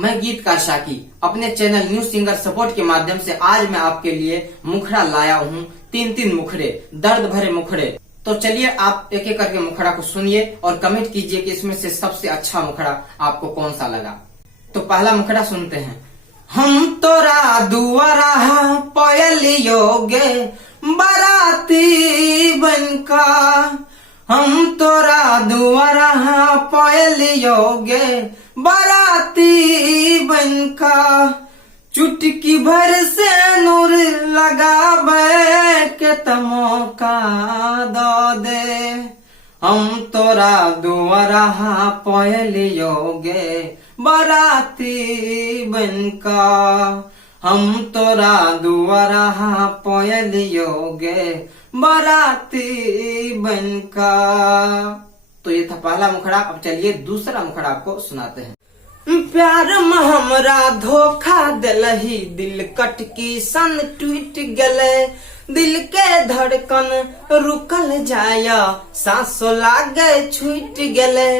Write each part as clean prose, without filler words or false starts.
मैं गीतकार शाकी अपने चैनल न्यू सिंगर सपोर्ट के माध्यम से आज मैं आपके लिए मुखड़ा लाया हूँ। तीन मुखड़े, दर्द भरे मुखड़े। तो चलिए आप एक एक करके मुखड़ा को सुनिए और कमेंट कीजिए कि इसमें से सबसे अच्छा मुखड़ा आपको कौन सा लगा। तो पहला मुखड़ा सुनते हैं। हम तोरा दुआरा पयलियोगे बाराती बनका, हम तोरा दुआरा पयलियोगे बाराती बनका, चुटकी भर से नूर लगावे के तमोका दो दे। हम तोरा दुआरा पयलियोगे बाराती बनका, हम तोरा दुआरा पयलियोगे बाराती बनका। तो ये था पहला मुखड़ा। अब चलिए दूसरा मुखड़ा आपको सुनाते हैं। प्यार में हमरा धोखा दिलही, दिल कटकी सन टूट गले, दिल के धड़कन रुकल जाया, सांसों लागे छूट गले।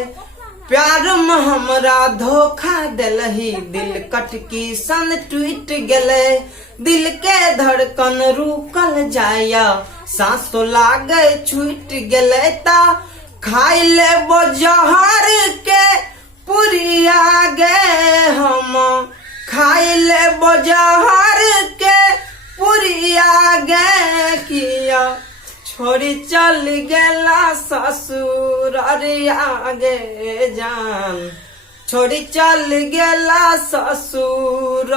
प्यार में हमरा धोखा दिलही, दिल कटकी सन टूट गले, दिल के धड़कन रुकल जाया, सांसों लागे छूट गले। ता खाई ले वो जहर के पुरिया गे, हम खाई ले वो जहर के पुरिया गे किया, छोड़ी चल गेला ससुर गे जान, छोड़ी चल गेला ससुर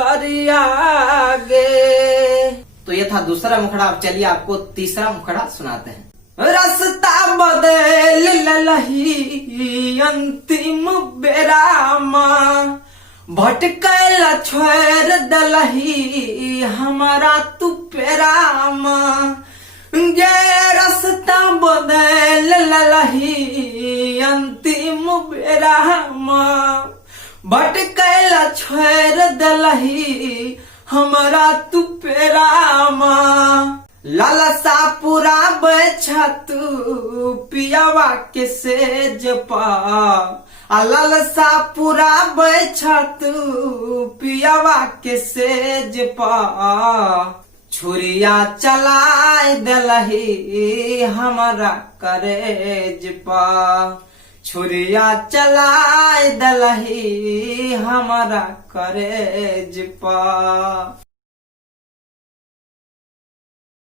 गे। तो ये था दूसरा मुखड़ा। अब चलिए आपको तीसरा मुखड़ा सुनाते हैं। रास्ता बदल ललही अंतिम बेरामा, भटकैला छोड़ दलही हमारा तू पेरामा, गे रास्ता बदल ललही अंतिम बेरामा, भटकैला छोड़ दलही हमारा तू पेरामा। लालसा पूरा बचा तू पियावा के सेज पा, लालसा पूरा बचा तू पियावा के सेज पा, छुरिया चलाए दलही हमारा करेज पा, छुरिया चलाए दलही हमारा करेज पा।